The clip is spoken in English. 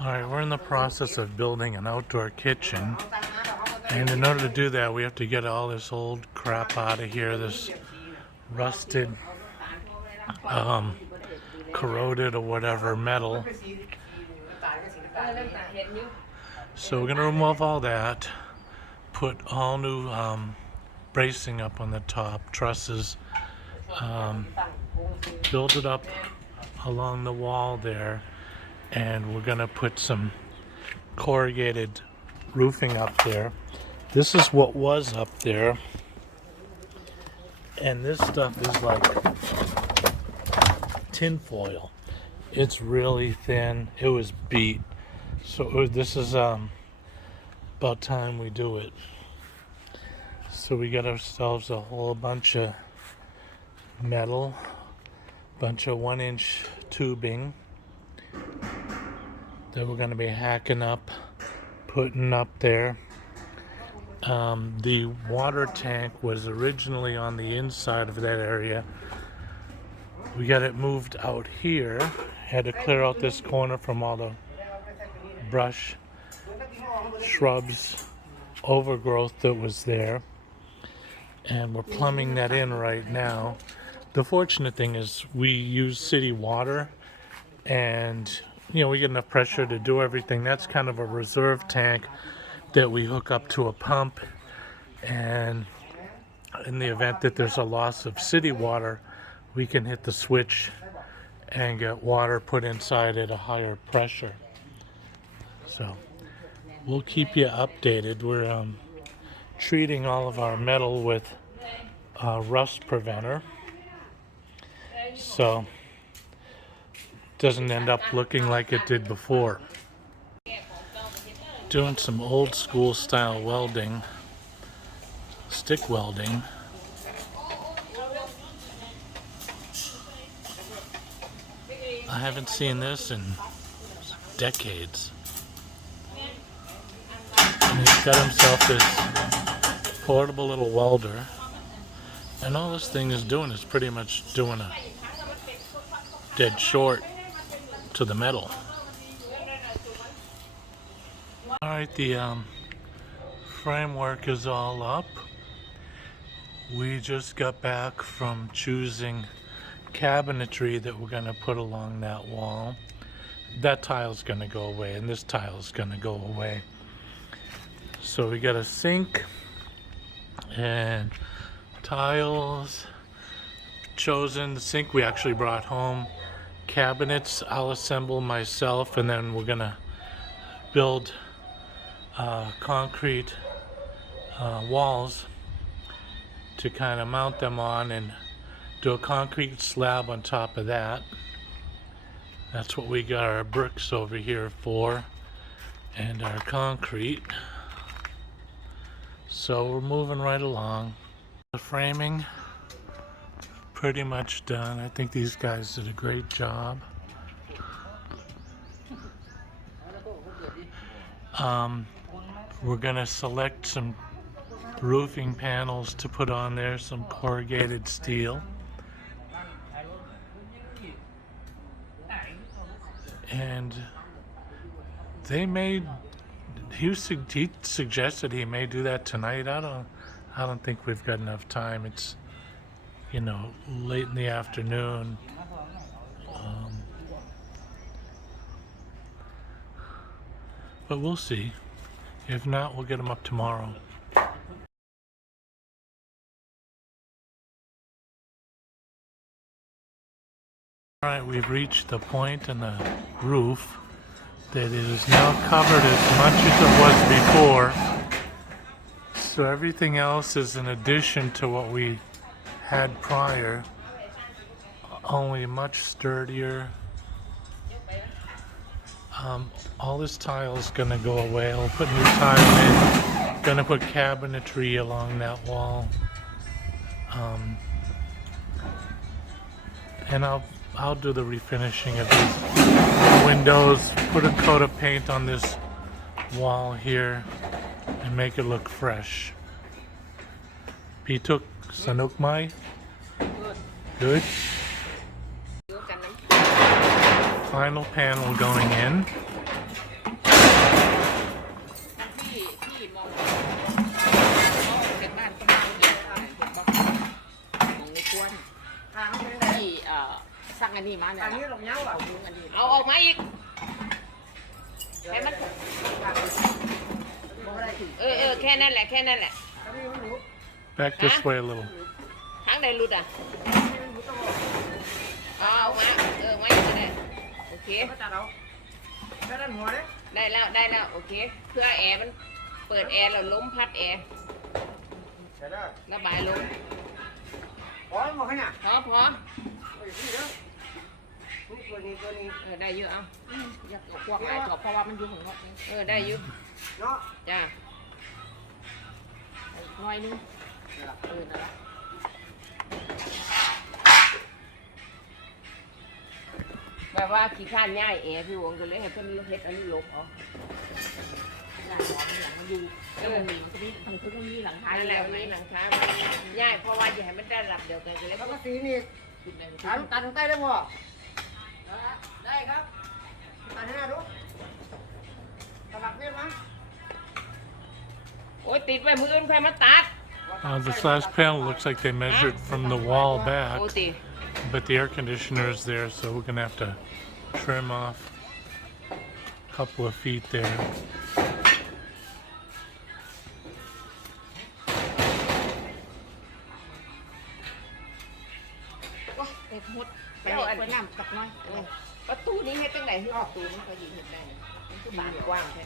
Alright, we're in the process of building an outdoor kitchen, and in order to do that we have to get all this old crap out of here, this rusted, corroded or whatever metal. So we're going to remove all that, put all new bracing up on the top, trusses, build it up along the wall there, and we're gonna put some corrugated roofing up there. This is what was up there, and this stuff is like tin foil. It's really thin. It was beat, so this is about time we do it. So we got ourselves a whole bunch of metal, bunch of 1-inch tubing that we're going to be hacking up, putting up there. The water tank was originally on the inside of that area. We got it moved out here. Had to clear out this corner from all the brush, shrubs, overgrowth that was there, and we're plumbing that in right now. The fortunate thing is we use city water, and we get enough pressure to do everything. That's kind of a reserve tank that we hook up to a pump, and in the event that there's a loss of city water, we can hit the switch and get water put inside at a higher pressure. So we'll keep you updated. We're treating all of our metal with rust preventer, so it doesn't end up looking like it did before. Doing some old school style welding, stick welding. I haven't seen this in decades. And he's got himself this portable little welder, and all this thing is doing is pretty much doing a dead short to the metal. Alright, the framework is all up. We just got back from choosing cabinetry that we're going to put along that wall. That tile's going to go away, and this tile's going to go away. So we got a sink and tiles chosen. The sink we actually brought home. Cabinets I'll assemble myself, and then we're gonna build concrete walls to kind of mount them on, and do a concrete slab on top of that. That's what we got our bricks over here for, and our concrete. So we're moving right along. The framing pretty much done. I think these guys did a great job. We're gonna select some roofing panels to put on there, some corrugated steel. And they made, he suggested he may do that tonight. I don't think we've got enough time. It's late in the afternoon. But we'll see. If not, we'll get them up tomorrow. Alright, we've reached the point in the roof that it is now covered as much as it was before. So everything else is an addition to what we had prior, only much sturdier. All this tile is going to go away. I'll put new tile in. Going to put cabinetry along that wall, and I'll do the refinishing of these windows. Put a coat of paint on this wall here and make it look fresh. Pituk Sanuk Mai? Good. Final panel going in. วน ทางไม่ได้ ที่สั่งอันนี้มาเนี่ย อันนี้ลงเงาอ่ะ เอาออกมาอีกให้มันแค่นั้นแหละแค่นั้นแหละ Back this way a little. ทางใดรุดอ่ะเอามามาอีกก็ได้โอเค ตัดเอาได้ด้านหัวเลย ได้แล้วโอเคเพื่อแอร์มันเปิดแอร์แล้วล้มพัดแอร์ ใช่ได้ ระบายลง พอหมดขนาด พอ นี่เด้อตัวนี้ ได้เยอะเอาอยากพวกหลายจอบเพราะว่ามันอยู่ของเขาได้เยอะ เนาะ จ้าน้อยนึงนั่นแหละแบบว่าขี้ข้านง่ายแอร์พี่วงก็เลยให้เพิ่นเฮ็ดอันนี้ลบเอาหลังมันอยู่มันก็มีทางซึ่งมันมีหลังคาแล้วมีหลังคาง่ายเพราะว่าอย่าให้มันได้รับเดียวกันก็เลย แล้วก็สีนี่ตัดทางใต้ได้บ่ได้ครับตัดให้หน้าดูสลับเล่นมั้ย โอ้ยติดไว้มืออื่นใครมาตัด This last panel looks like they measured from the wall back, โอ้ติ but the air conditioner is there, so we're gonna have to trim off a couple of feet there. เด็กหดไปเห็ดน้ำตักน้อยประตูนี้เฮ็ดจังได๋ประตูมันก็ยิงเฮ็ดได้มันคือบานกว้างแท้